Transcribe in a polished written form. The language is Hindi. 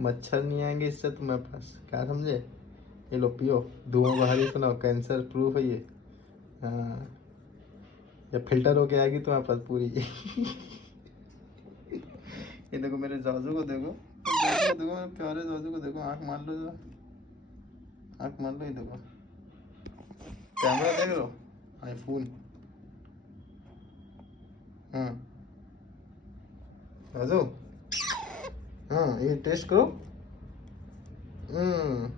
मच्छर नहीं आएंगे इससे तुम्हारे पास, क्या समझे। ये लो पियो, धुआं बाहर ही सुनाओ, कैंसर प्रूफ है ये। हाँ, ये फिल्टर होके आएगी तुम्हारे पास पूरी। ये देखो मेरे जाजू को देखो, देखो देखो मेरे प्यारे जाजू को देखो, आंख मार लो जरा, आंख मार लो, ये देखो कैमरा देख लो, आईफोन। हाँ जाजू, हाँ ये टेस्ट करो। हम्म।